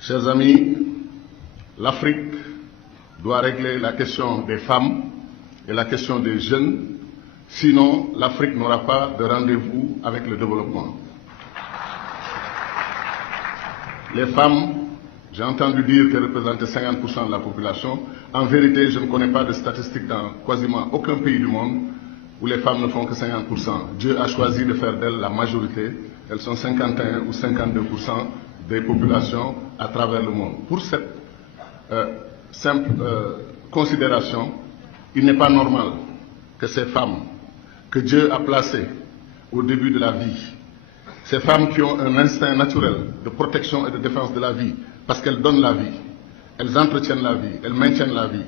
Chers amis, l'Afrique doit régler la question des femmes et la question des jeunes, sinon l'Afrique n'aura pas de rendez-vous avec le développement. Les femmes, j'ai entendu dire qu'elles représentaient 50% de la population. En vérité, je ne connais pas de statistiques dans quasiment aucun pays du monde où les femmes ne font que 50%. Dieu a choisi de faire d'elles la majorité. Elles sont 51 ou 52% des populations à travers le monde. Pour cette simple considération, il n'est pas normal que ces femmes que Dieu a placées au début de la vie, ces femmes qui ont un instinct naturel de protection et de défense de la vie, parce qu'elles donnent la vie, elles entretiennent la vie, elles maintiennent la vie.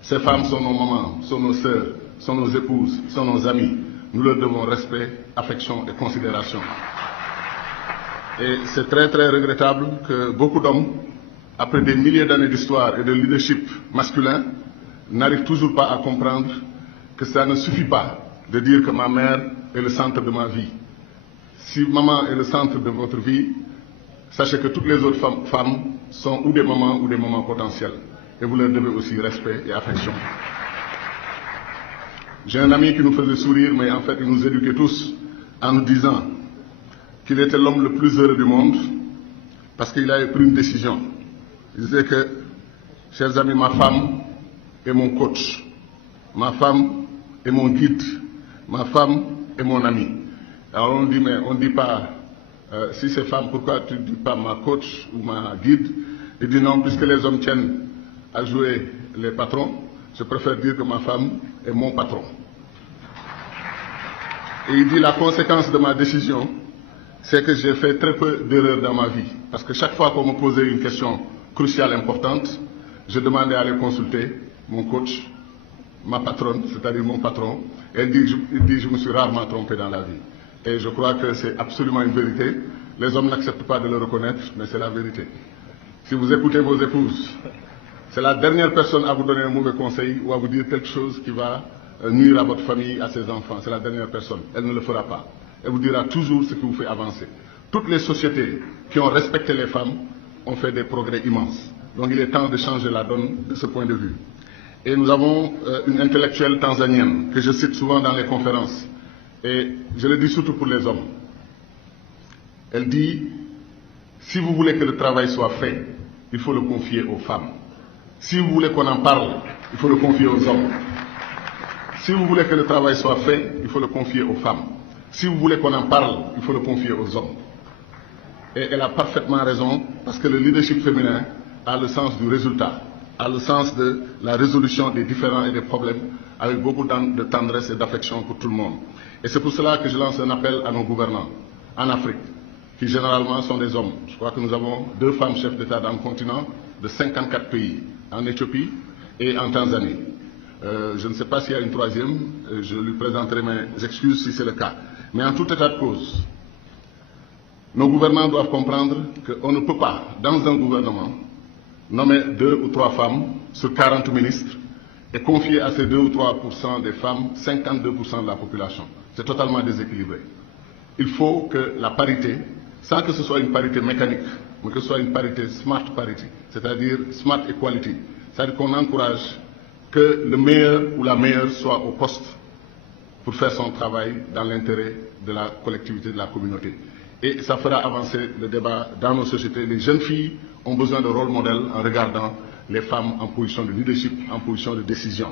Ces femmes sont nos mamans, sont nos sœurs, sont nos épouses, sont nos amies. Nous leur devons respect, affection et considération. Et c'est très très regrettable que beaucoup d'hommes, après des milliers d'années d'histoire et de leadership masculin, n'arrivent toujours pas à comprendre que ça ne suffit pas de dire que ma mère est le centre de ma vie. Si maman est le centre de votre vie, sachez que toutes les autres femmes sont ou des mamans potentiels. Et vous leur devez aussi respect et affection. J'ai un ami qui nous faisait sourire, mais en fait il nous éduquait tous en nous disant qu'il était l'homme le plus heureux du monde parce qu'il avait pris une décision. Il disait que, chers amis, ma femme est mon coach, ma femme est mon guide, ma femme est mon ami. Alors on dit, mais on ne dit pas, si c'est femme, pourquoi tu ne dis pas ma coach ou ma guide? Il dit non, puisque les hommes tiennent à jouer les patrons, je préfère dire que ma femme est mon patron. Et il dit la conséquence de ma décision, c'est que j'ai fait très peu d'erreurs dans ma vie. Parce que chaque fois qu'on me posait une question cruciale, importante, je demandais à aller consulter mon coach, ma patronne, c'est-à-dire mon patron. Et il dit, je me suis rarement trompé dans la vie. Et je crois que c'est absolument une vérité. Les hommes n'acceptent pas de le reconnaître, mais c'est la vérité. Si vous écoutez vos épouses, c'est la dernière personne à vous donner un mauvais conseil ou à vous dire quelque chose qui va nuire à votre famille, à ses enfants. C'est la dernière personne. Elle ne le fera pas. Elle vous dira toujours ce qui vous fait avancer. Toutes les sociétés qui ont respecté les femmes ont fait des progrès immenses. Donc il est temps de changer la donne de ce point de vue. Et nous avons une intellectuelle tanzanienne que je cite souvent dans les conférences. Et je le dis surtout pour les hommes. Elle dit, si vous voulez que le travail soit fait, il faut le confier aux femmes. Si vous voulez qu'on en parle, il faut le confier aux hommes. Si vous voulez que le travail soit fait, il faut le confier aux femmes. Si vous voulez qu'on en parle, il faut le confier aux hommes. Et elle a parfaitement raison, parce que le leadership féminin a le sens du résultat, a le sens de la résolution des différends et des problèmes, avec beaucoup de tendresse et d'affection pour tout le monde. Et c'est pour cela que je lance un appel à nos gouvernants en Afrique, qui généralement sont des hommes. Je crois que nous avons 2 femmes chefs d'État dans le continent, de 54 pays, en Éthiopie et en Tanzanie. Je ne sais pas s'il y a une 3e, je lui présenterai mes excuses si c'est le cas. Mais en tout état de cause, nos gouvernants doivent comprendre qu'on ne peut pas, dans un gouvernement, nommer 2 ou 3 femmes sur 40 ministres et confier à ces 2 ou 3% des femmes 52% de la population. C'est totalement déséquilibré. Il faut que la parité, sans que ce soit une parité mécanique, mais que ce soit une parité smart parity, c'est-à-dire smart equality, c'est-à-dire qu'on encourage que le meilleur ou la meilleure soit au poste pour faire son travail dans l'intérêt de la collectivité, de la communauté. Et ça fera avancer le débat dans nos sociétés. Les jeunes filles ont besoin de rôle modèle en regardant les femmes en position de leadership, en position de décision.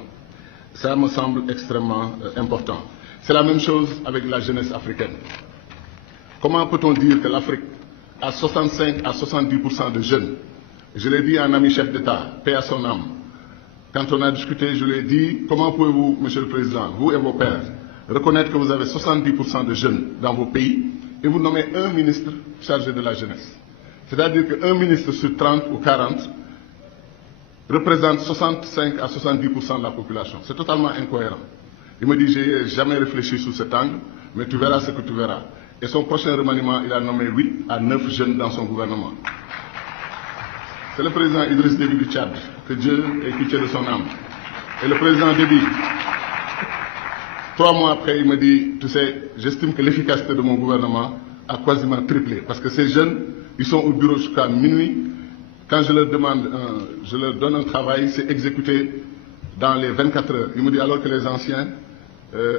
Ça me semble extrêmement important. C'est la même chose avec la jeunesse africaine. Comment peut-on dire que l'Afrique a 65 à 70% de jeunes? Je l'ai dit à un ami chef d'État, paix à son âme. Quand on a discuté, je lui ai dit, comment pouvez-vous, Monsieur le Président, vous et vos pairs, reconnaître que vous avez 70% de jeunes dans vos pays et vous nommez un ministre chargé de la jeunesse? C'est-à-dire qu'un ministre sur 30 ou 40 représente 65 à 70% de la population. C'est totalement incohérent. Il me dit, j'ai jamais réfléchi sous cet angle, mais tu verras ce que tu verras. Et son prochain remaniement, il a nommé 8 à 9 jeunes dans son gouvernement. C'est le président Idriss Déby du Tchad, que Dieu ait pitié de son âme. Et le président Déby, 3 mois après, il me dit, tu sais, j'estime que l'efficacité de mon gouvernement a quasiment triplé. Parce que ces jeunes, ils sont au bureau jusqu'à minuit, Quand je leur demande, je leur donne un travail, c'est exécuté dans les 24 heures. Ils me disent alors que les anciens,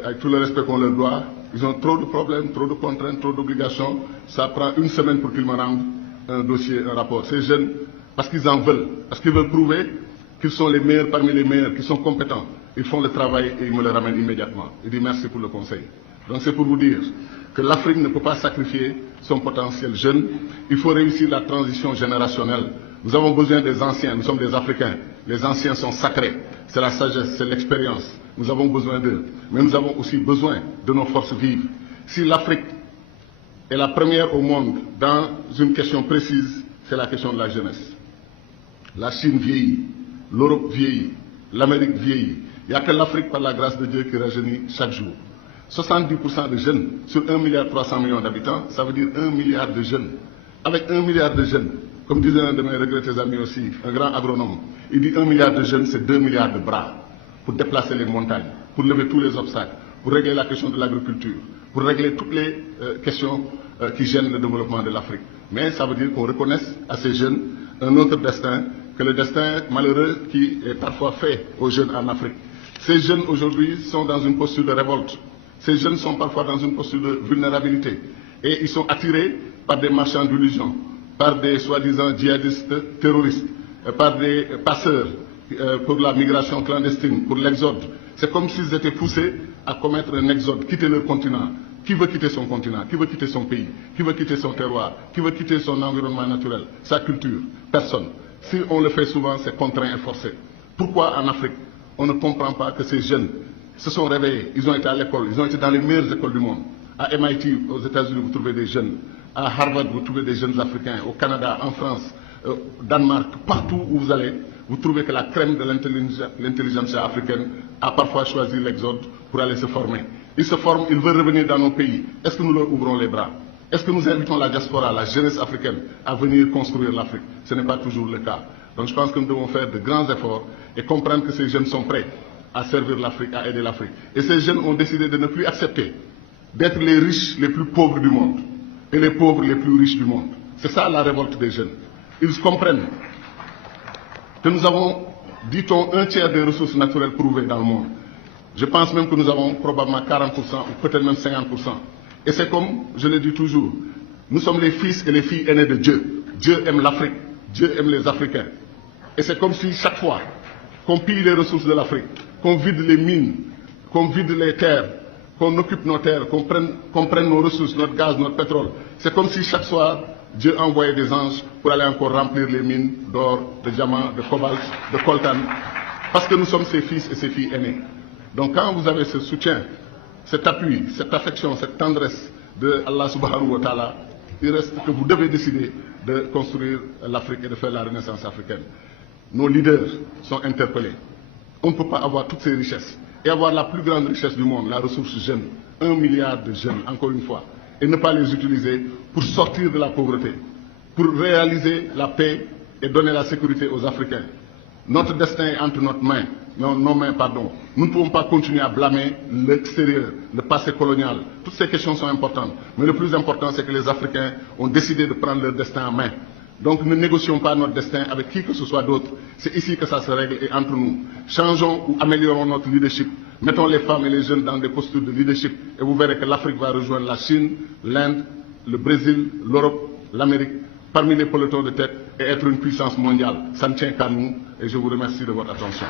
avec tout le respect qu'on leur doit, ils ont trop de problèmes, trop de contraintes, trop d'obligations. Ça prend une semaine pour qu'ils me rendent un dossier, un rapport. Ces jeunes, parce qu'ils en veulent, parce qu'ils veulent prouver qu'ils sont les meilleurs parmi les meilleurs, qu'ils sont compétents, ils font le travail et ils me le ramènent immédiatement. Ils disent merci pour le conseil. Donc c'est pour vous dire que l'Afrique ne peut pas sacrifier son potentiel jeune. Il faut réussir la transition générationnelle. Nous avons besoin des anciens, nous sommes des Africains. Les anciens sont sacrés. C'est la sagesse, c'est l'expérience. Nous avons besoin d'eux. Mais nous avons aussi besoin de nos forces vives. Si l'Afrique est la première au monde dans une question précise, c'est la question de la jeunesse. La Chine vieillit, l'Europe vieillit, l'Amérique vieillit. Il n'y a que l'Afrique, par la grâce de Dieu, qui rajeunit chaque jour. 70% de jeunes sur 1,3 milliard d'habitants, ça veut dire 1 milliard de jeunes. Avec 1 milliard de jeunes, comme disait un de mes regrettés amis aussi, un grand agronome, il dit 1 milliard de jeunes, c'est 2 milliards de bras pour déplacer les montagnes, pour lever tous les obstacles, pour régler la question de l'agriculture, pour régler toutes les questions qui gênent le développement de l'Afrique. Mais ça veut dire qu'on reconnaisse à ces jeunes un autre destin que le destin malheureux qui est parfois fait aux jeunes en Afrique. Ces jeunes aujourd'hui sont dans une posture de révolte. Ces jeunes sont parfois dans une posture de vulnérabilité. Et ils sont attirés par des marchands d'illusions, par des soi-disant djihadistes terroristes, par des passeurs pour la migration clandestine, pour l'exode. C'est comme s'ils étaient poussés à commettre un exode, quitter leur continent. Qui veut quitter son continent? Qui veut quitter son pays? Qui veut quitter son terroir? Qui veut quitter son environnement naturel, sa culture? Personne. Si on le fait souvent, c'est contraint et forcé. Pourquoi en Afrique, on ne comprend pas que ces jeunes se sont réveillés, ils ont été à l'école, ils ont été dans les meilleures écoles du monde. À MIT, aux États-Unis, vous trouvez des jeunes. À Harvard, vous trouvez des jeunes Africains. Au Canada, en France, au Danemark, partout où vous allez, vous trouvez que la crème de l'intelligence africaine a parfois choisi l'exode pour aller se former. Ils se forment, ils veulent revenir dans nos pays. Est-ce que nous leur ouvrons les bras? Est-ce que nous invitons la diaspora, la jeunesse africaine, à venir construire l'Afrique? Ce n'est pas toujours le cas. Donc je pense que nous devons faire de grands efforts et comprendre que ces jeunes sont prêts à servir l'Afrique, à aider l'Afrique. Et ces jeunes ont décidé de ne plus accepter d'être les riches les plus pauvres du monde et les pauvres les plus riches du monde. C'est ça la révolte des jeunes. Ils comprennent que nous avons, dit-on, un tiers des ressources naturelles prouvées dans le monde. Je pense même que nous avons probablement 40% ou peut-être même 50%. Et c'est comme, je le dis toujours, nous sommes les fils et les filles aînés de Dieu. Dieu aime l'Afrique, Dieu aime les Africains. Et c'est comme si chaque fois qu'on pille les ressources de l'Afrique, qu'on vide les mines, qu'on vide les terres, qu'on occupe nos terres, qu'on prenne nos ressources, notre gaz, notre pétrole, c'est comme si chaque soir, Dieu envoyait des anges pour aller encore remplir les mines d'or, de diamants, de cobalt, de coltan, parce que nous sommes ses fils et ses filles aînés. Donc quand vous avez ce soutien, cet appui, cette affection, cette tendresse de Allah subhanahu wa ta'ala, il reste que vous devez décider de construire l'Afrique et de faire la renaissance africaine. Nos leaders sont interpellés. On ne peut pas avoir toutes ces richesses et avoir la plus grande richesse du monde, la ressource jeune, 1 milliard de jeunes, encore une fois, et ne pas les utiliser pour sortir de la pauvreté, pour réaliser la paix et donner la sécurité aux Africains. Notre destin est entre nos mains. Nous ne pouvons pas continuer à blâmer l'extérieur, le passé colonial. Toutes ces questions sont importantes. Mais le plus important, c'est que les Africains ont décidé de prendre leur destin en main. Donc ne négocions pas notre destin avec qui que ce soit d'autre. C'est ici que ça se règle et entre nous. Changeons ou améliorons notre leadership. Mettons les femmes et les jeunes dans des postures de leadership et vous verrez que l'Afrique va rejoindre la Chine, l'Inde, le Brésil, l'Europe, l'Amérique, parmi les pelotons de tête et être une puissance mondiale. Ça ne tient qu'à nous et je vous remercie de votre attention.